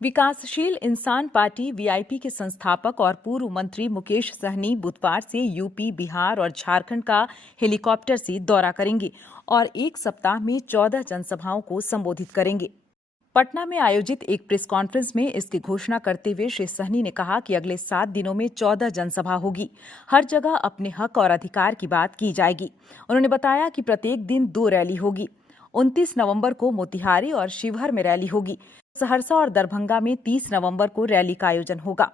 विकासशील इंसान party VIP के संस्थापक और पूर्व मंत्री मुकेश सहनी बुधवार से यूपी, बिहार और झारखंड का हेलीकॉप्टर से दौरा करेंगे और एक सप्ताह में 14 जनसभाओं को संबोधित करेंगे। पटना में आयोजित एक प्रेस कॉन्फ्रेंस में इसकी घोषणा करते हुए श्री सहनी ने कहा कि अगले 7 दिनों में 14 जनसभा होगी। हर जगह अपने हक और अधिकार की बात की जाएगी। उन्होंने बताया कि प्रत्येक दिन 2 रैली होगी। 29 नवंबर को मोतिहारी और शिवहर में रैली होगी। सहरसा और दरभंगा में 30 नवंबर को रैली का आयोजन होगा।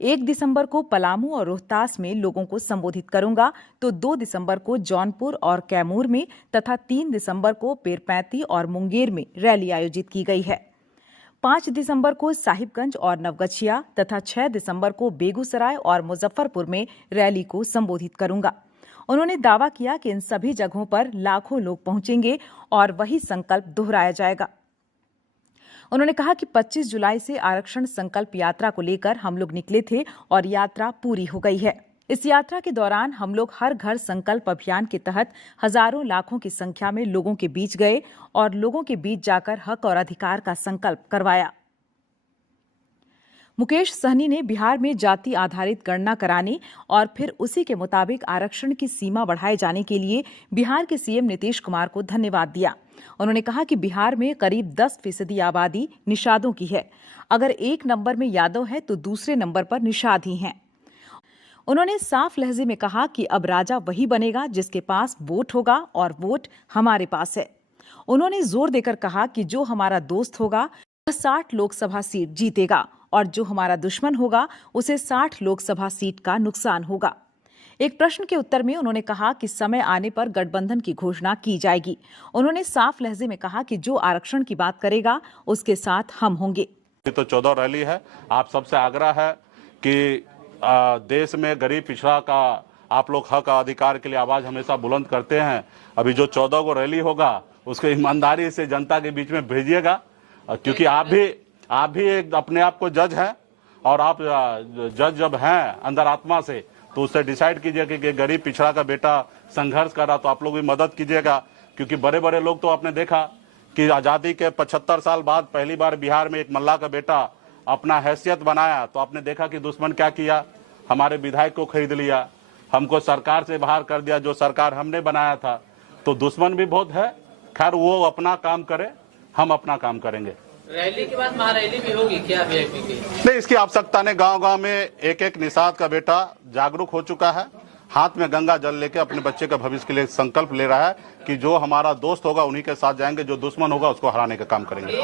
1 दिसंबर को पलामू और रोहतास में लोगों को संबोधित करूंगा, तो 2 दिसंबर को जौनपुर और कैमूर में तथा 3 दिसंबर को पीरपैंती और मुंगेर में रैली आयोजित की गई है। 5 दिसंबर को साहिबगंज और नवगछिया तथा 6 दिसंबर को बेगूसराय और मुजफ्फरपुर में रैली को संबोधित करूंगा। उन्होंने दावा किया कि इन सभी जगहों पर लाखों लोग पहुंचेंगे और वही संकल्प दोहराया जाएगा। उन्होंने कहा कि 25 जुलाई से आरक्षण संकल्प यात्रा को लेकर हम लोग निकले थे और यात्रा पूरी हो गई है। इस यात्रा के दौरान हम लोग हर घर संकल्प अभियान के तहत हजारों लाखों की संख्या में लोगों के बीच गए और लोगों के बीच जाकर हक और अधिकार का संकल्प करवाया। मुकेश सहनी ने बिहार में जाति आधारित गणना कराने और फिर उसी के मुताबिक आरक्षण की सीमा बढ़ाए जाने के लिए बिहार के सीएम नीतीश कुमार को धन्यवाद दिया। उन्होंने कहा कि बिहार में करीब 10% आबादी निषादों की है। अगर एक नंबर में यादव है तो दूसरे नंबर पर निषाद ही हैं। उन्होंने साफ लहजे में कहा कि अब राजा वही बनेगा जिसके पास वोट होगा और वोट हमारे पास है। उन्होंने जोर देकर कहा कि जो हमारा दोस्त होगा वह 60 लोकसभा सीट जीतेगा और जो हमारा दुश्मन होगा उसे 60 लोकसभा सीट का नुकसान होगा। एक प्रश्न के उत्तर में उन्होंने कहा कि समय आने पर गठबंधन की घोषणा की जाएगी। उन्होंने साफ लहजे में कहा कि जो आरक्षण की बात करेगा उसके साथ हम होंगे। तो 14 रैली है। आप सबसे आग्रह है कि देश में गरीब पिछड़ा का आप लोग हक अधिकार के लिए आवाज हमेशा बुलंद करते हैं। अभी जो 14 को रैली होगा उसको ईमानदारी से जनता के बीच में भेजिएगा, क्योंकि आप भी एक अपने आप को जज हैं और आप जज जब हैं अंदर आत्मा से तो उससे डिसाइड कीजिए कि गरीब पिछड़ा का बेटा संघर्ष कर रहा तो आप लोग भी मदद कीजिएगा। क्योंकि बड़े बड़े लोग तो आपने देखा कि आज़ादी के 75 साल बाद पहली बार बिहार में एक मल्लाह का बेटा अपना हैसियत बनाया तो आपने देखा कि दुश्मन क्या किया, हमारे विधायक को खरीद लिया, हमको सरकार से बाहर कर दिया जो सरकार हमने बनाया था। तो दुश्मन भी बहुत है। खैर वो अपना काम करे, हम अपना काम करेंगे। रैली के बाद महारैली भी होगी क्या वीआईपी की? नहीं, इसकी आवश्यकता नहीं। गांव-गांव में एक निषाद का बेटा जागरूक हो चुका है, हाथ में गंगा जल लेके अपने बच्चे का भविष्य के लिए संकल्प ले रहा है कि जो हमारा दोस्त होगा उन्हीं के साथ जाएंगे, जो दुश्मन होगा उसको हराने का काम करेंगे।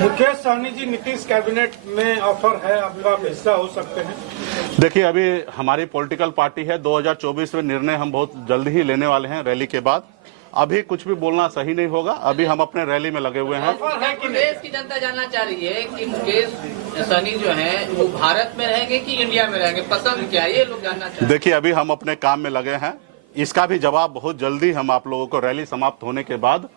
मुकेश सहनी जी, नीतीश कैबिनेट में ऑफर है, आपका हिस्सा हो सकते हैं? देखिए, अभी हमारी पॉलिटिकल पार्टी है, 2024 में निर्णय हम बहुत जल्द ही लेने वाले हैं रैली के बाद। अभी कुछ भी बोलना सही नहीं होगा। अभी हम अपने रैली में लगे हुए हैं। देश की जनता जानना चाह रही है कि मुकेश सहनी जो है वो भारत में रहेंगे कि इंडिया में रहेंगे, पसंद क्या है ये लोग जानना चाह रहे हैं। देखिए, अभी हम अपने काम में लगे हैं। इसका भी जवाब बहुत जल्दी हम आप लोगों को रैली समाप्त होने के बाद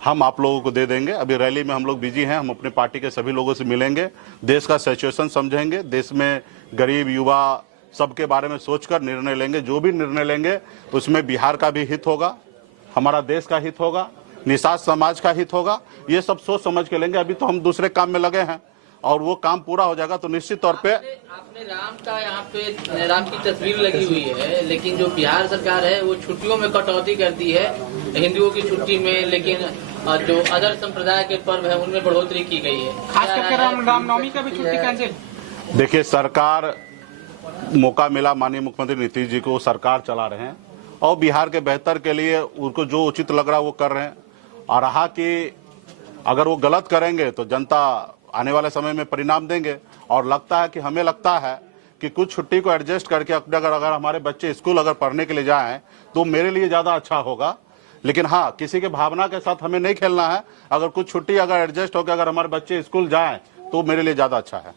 हम आप लोगों को दे देंगे। अभी रैली में हम लोग बिजी हैं। हम अपने पार्टी के सभी लोगों से मिलेंगे, देश का सिचुएशन समझेंगे, देश में गरीब युवा सबके बारे में सोचकर निर्णय लेंगे। जो भी निर्णय लेंगे उसमें बिहार का भी हित होगा, हमारा देश का हित होगा, निषाद समाज का हित होगा। ये सब सोच समझ के लेंगे। अभी तो हम दूसरे काम में लगे हैं और वो काम पूरा हो जाएगा तो निश्चित तौर पे आपने राम का यहाँ पे राम की तस्वीर लगी हुई है, लेकिन जो बिहार सरकार है वो छुट्टियों में कटौती कर दी है हिंदुओं की छुट्टी में, लेकिन जो अदर संप्रदाय के पर्व है उनमें बढ़ोतरी की गई है। खास करके रामनवमी का भी छुट्टी कैंसिल। देखिए, सरकार मौका मिला माननीय मुख्यमंत्री नीतीश जी को, सरकार चला रहे हैं और बिहार के बेहतर के लिए उनको जो उचित लग रहा है वो कर रहे हैं। और रहा कि अगर वो गलत करेंगे तो जनता आने वाले समय में परिणाम देंगे। और लगता है कि हमें लगता है कि कुछ छुट्टी को एडजस्ट करके अपने अगर हमारे बच्चे स्कूल अगर पढ़ने के लिए जाएं तो मेरे लिए ज़्यादा अच्छा होगा। लेकिन हाँ, किसी के भावना के साथ हमें नहीं खेलना है। अगर कुछ छुट्टी अगर एडजस्ट होकर अगर हमारे बच्चे स्कूल जाएं तो मेरे लिए ज़्यादा अच्छा है।